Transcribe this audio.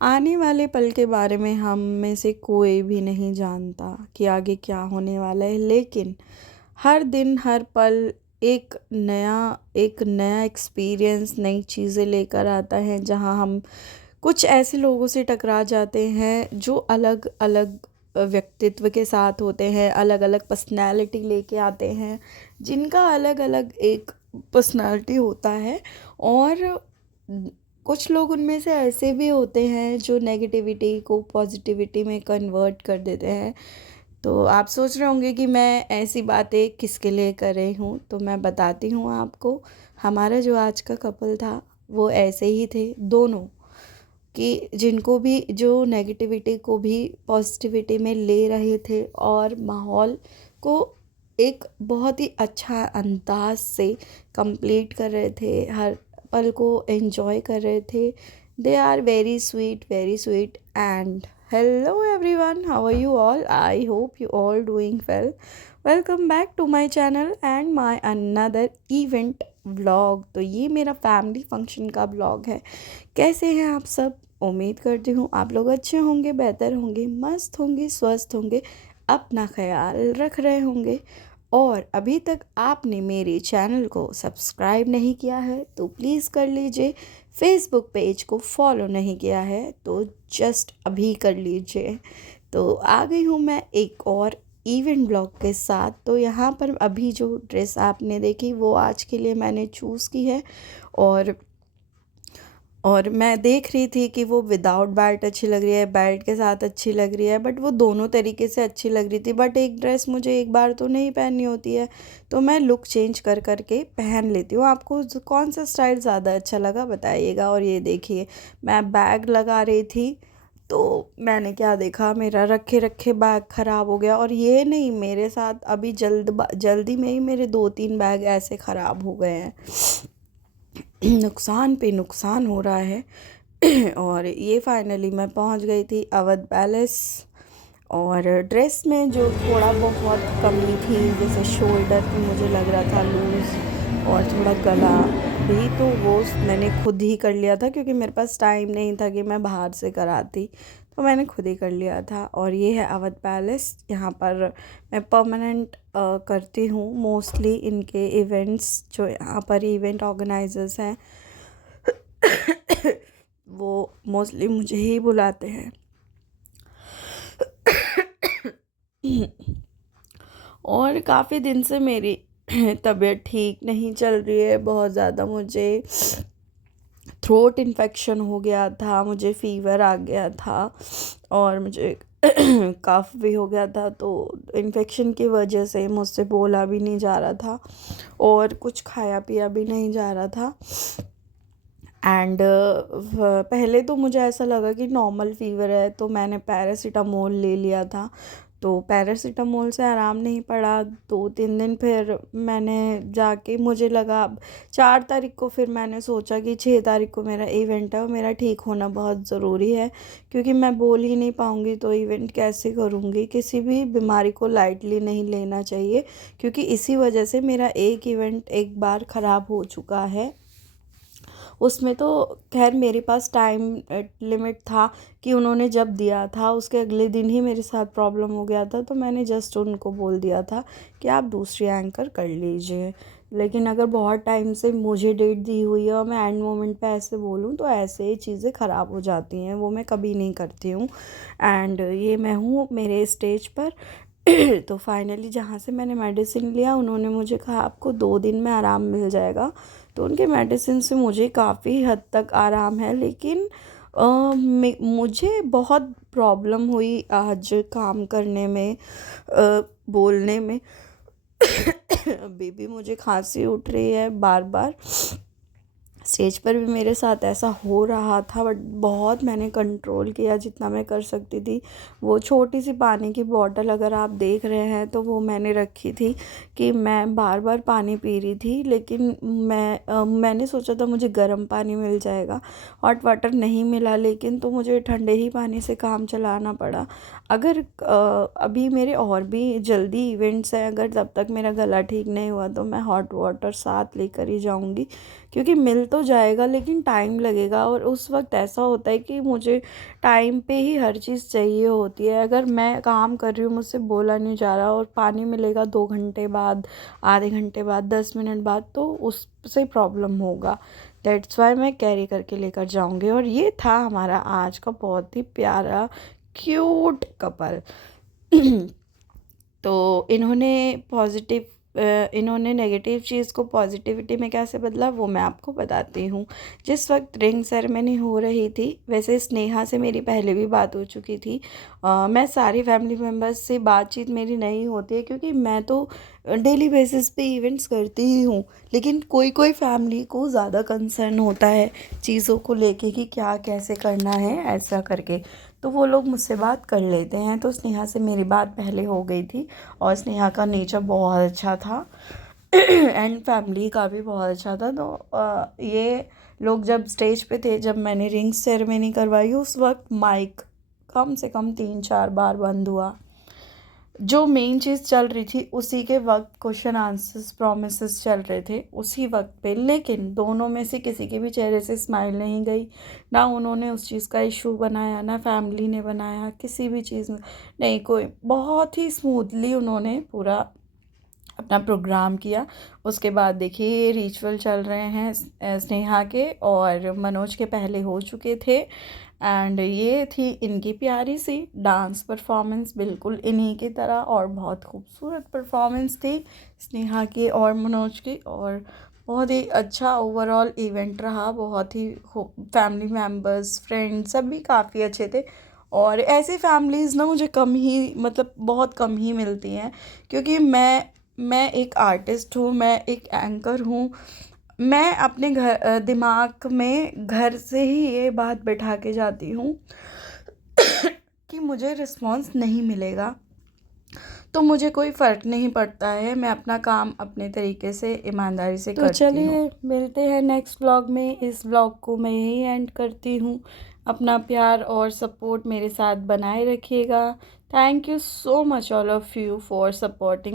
आने वाले पल के बारे में हम में से कोई भी नहीं जानता कि आगे क्या होने वाला है, लेकिन हर दिन हर पल एक नया एक्सपीरियंस, नई चीज़ें लेकर आता है, जहां हम कुछ ऐसे लोगों से टकरा जाते हैं जो अलग अलग व्यक्तित्व के साथ होते हैं, अलग अलग पर्सनैलिटी लेके आते हैं, जिनका अलग अलग एक पर्सनैलिटी होता है। और कुछ लोग उनमें से ऐसे भी होते हैं जो नेगेटिविटी को पॉजिटिविटी में कन्वर्ट कर देते हैं। तो आप सोच रहे होंगे कि मैं ऐसी बातें किसके लिए कर रही हूँ, तो मैं बताती हूँ आपको। हमारा जो आज का कपल था वो ऐसे ही थे दोनों, कि जिनको भी जो नेगेटिविटी को भी पॉजिटिविटी में ले रहे थे और माहौल को एक बहुत ही अच्छा अंदाज से कंप्लीट कर रहे थे, हर पल को एंजॉय कर रहे थे। They are very sweet and hello everyone, how are you all? I hope you all doing well. Welcome back to my channel and my another event vlog. तो ये मेरा फैमिली फंक्शन का व्लॉग है। कैसे हैं आप सब? उम्मीद करती हूँ आप लोग अच्छे होंगे, बेहतर होंगे, मस्त होंगे, स्वस्थ होंगे, अपना ख्याल रख रहे होंगे। और अभी तक आपने मेरे चैनल को सब्सक्राइब नहीं किया है तो प्लीज़ कर लीजिए। फेसबुक पेज को फॉलो नहीं किया है तो जस्ट अभी कर लीजिए। तो आ गई हूँ मैं एक और इवेंट ब्लॉग के साथ। तो यहाँ पर अभी जो ड्रेस आपने देखी वो आज के लिए मैंने चूज़ की है। और और मैं देख रही थी कि वो विदाउट बेल्ट अच्छी लग रही है, बेल्ट के साथ अच्छी लग रही है, बट वो दोनों तरीके से अच्छी लग रही थी। बट एक ड्रेस मुझे एक बार तो नहीं पहननी होती है, तो मैं लुक चेंज कर कर के पहन लेती हूँ। आपको कौन सा स्टाइल ज़्यादा अच्छा लगा बताइएगा। और ये देखिए, मैं बैग लगा रही थी तो मैंने क्या देखा, मेरा रखे रखे बैग ख़राब हो गया। और ये नहीं, मेरे साथ अभी जल्दी में ही मेरे 2-3 बैग ऐसे ख़राब हो गए हैं। नुकसान पे नुकसान हो रहा है। और ये फाइनली मैं पहुंच गई थी अवध पैलेस। और ड्रेस में जो थोड़ा बहुत कमी थी, जैसे शोल्डर पे मुझे लग रहा था लूज़, और थोड़ा गला भी, तो वो मैंने खुद ही कर लिया था क्योंकि मेरे पास टाइम नहीं था कि मैं बाहर से कराती। तो मैंने खुद ही कर लिया था। और ये है अवध पैलेस। यहाँ पर मैं परमानेंट करती हूँ मोस्टली इनके इवेंट्स। जो यहाँ पर इवेंट ऑर्गेनाइजर्स हैं वो मोस्टली मुझे ही बुलाते हैं। और काफ़ी दिन से मेरी तबीयत ठीक नहीं चल रही है, बहुत ज़्यादा मुझे थ्रोट इन्फेक्शन हो गया था, मुझे फ़ीवर आ गया था, और मुझे कफ भी हो गया था। तो इन्फेक्शन की वजह से मुझसे बोला भी नहीं जा रहा था और कुछ खाया पिया भी नहीं जा रहा था। एंड पहले तो मुझे ऐसा लगा कि नॉर्मल फ़ीवर है, तो मैंने पैरासीटामोल ले लिया था। तो पैरासीटामोल से आराम नहीं पड़ा 2-3 दिन। फिर मैंने जाके, मुझे लगा अब 4 तारीख को, फिर मैंने सोचा कि 6 तारीख को मेरा इवेंट है और मेरा ठीक होना बहुत ज़रूरी है, क्योंकि मैं बोल ही नहीं पाऊँगी तो इवेंट कैसे करूँगी। किसी भी बीमारी को लाइटली नहीं लेना चाहिए, क्योंकि इसी वजह से मेरा एक इवेंट एक बार ख़राब हो चुका है। उसमें तो खैर मेरे पास टाइम लिमिट था कि उन्होंने जब दिया था उसके अगले दिन ही मेरे साथ प्रॉब्लम हो गया था, तो मैंने जस्ट उनको बोल दिया था कि आप दूसरी एंकर कर लीजिए। लेकिन अगर बहुत टाइम से मुझे डेट दी हुई है और मैं एंड मोमेंट पे ऐसे बोलूँ तो ऐसे ही चीज़ें ख़राब हो जाती हैं, वो मैं कभी नहीं करती हूँ। एंड ये मैं हूँ मेरे स्टेज पर। तो फाइनली जहाँ से मैंने मेडिसिन लिया, उन्होंने मुझे कहा आपको 2 दिन में आराम मिल जाएगा। तो उनके मेडिसिन से मुझे काफ़ी हद तक आराम है, लेकिन मुझे बहुत प्रॉब्लम हुई आज काम करने में, बोलने में। अभी भी मुझे खांसी उठ रही है बार बार। स्टेज पर भी मेरे साथ ऐसा हो रहा था, बट बहुत मैंने कंट्रोल किया जितना मैं कर सकती थी। वो छोटी सी पानी की बॉटल अगर आप देख रहे हैं तो वो मैंने रखी थी कि मैं बार बार पानी पी रही थी, लेकिन मैंने सोचा था मुझे गर्म पानी मिल जाएगा, हॉट वाटर नहीं मिला, लेकिन तो मुझे ठंडे ही पानी से काम चलाना पड़ा। अगर अभी मेरे और भी जल्दी इवेंट्स हैं, अगर तब तक मेरा गला ठीक नहीं हुआ तो मैं हॉट वाटर साथ लेकर ही जाऊंगी, क्योंकि मिल तो जाएगा लेकिन टाइम लगेगा, और उस वक्त ऐसा होता है कि मुझे टाइम पे ही हर चीज़ चाहिए होती है। अगर मैं काम कर रही हूँ, मुझसे बोला नहीं जा रहा और पानी मिलेगा 2 घंटे बाद, आधे घंटे बाद, 10 मिनट बाद, तो उससे प्रॉब्लम होगा। दैट्स वाई मैं कैरी करके लेकर जाऊँगी। और ये था हमारा आज का बहुत ही प्यारा क्यूट कपल। तो इन्होंने नेगेटिव चीज़ को पॉजिटिविटी में कैसे बदला वो मैं आपको बताती हूँ। जिस वक्त रिंग सेरेमनी हो रही थी, वैसे स्नेहा से मेरी पहले भी बात हो चुकी थी। मैं सारी फैमिली मेम्बर्स से बातचीत मेरी नहीं होती है, क्योंकि मैं तो डेली बेसिस पे इवेंट्स करती ही हूँ। लेकिन कोई कोई फैमिली को ज़्यादा कंसर्न होता है चीज़ों को लेके कि क्या कैसे करना है ऐसा करके, तो वो लोग मुझसे बात कर लेते हैं। तो स्नेहा से मेरी बात पहले हो गई थी, और स्नेहा का नेचर बहुत अच्छा था एंड फैमिली का भी बहुत अच्छा था। तो ये लोग जब स्टेज पे थे, जब मैंने रिंग सेरेमनी करवाई, उस वक्त माइक कम से कम 3-4 बार बंद हुआ। जो मेन चीज़ चल रही थी उसी के वक्त क्वेश्चन आंसर्स प्रॉमिसेस चल रहे थे उसी वक्त पे, लेकिन दोनों में से किसी के भी चेहरे से स्माइल नहीं गई। ना उन्होंने उस चीज़ का इशू बनाया, ना फैमिली ने बनाया, किसी भी चीज़ में नहीं। कोई बहुत ही स्मूथली उन्होंने पूरा अपना प्रोग्राम किया। उसके बाद देखिए रिचुअल चल रहे हैं स्नेहा के, और मनोज के पहले हो चुके थे। एंड ये थी इनकी प्यारी सी डांस परफॉर्मेंस, बिल्कुल इन्हीं की तरह, और बहुत खूबसूरत परफॉर्मेंस थी स्नेहा की और मनोज की। और बहुत ही अच्छा ओवरऑल इवेंट रहा। बहुत ही फैमिली मेम्बर्स, फ्रेंड्स सभी काफ़ी अच्छे थे। और ऐसी फैमिलीज़ ना मुझे कम ही, मतलब बहुत कम ही मिलती हैं, क्योंकि मैं एक आर्टिस्ट हूँ, मैं एक एंकर हूँ। मैं अपने दिमाग में घर से ही ये बात बैठा के जाती हूँ कि मुझे रिस्पॉन्स नहीं मिलेगा, तो मुझे कोई फ़र्क नहीं पड़ता है। मैं अपना काम अपने तरीके से ईमानदारी से करती हूँ। चलिए मिलते हैं नेक्स्ट व्लॉग में। इस व्लॉग को मैं यही एंड करती हूँ। अपना प्यार और सपोर्ट मेरे साथ बनाए रखिएगा। Thank you so much all of you for supporting.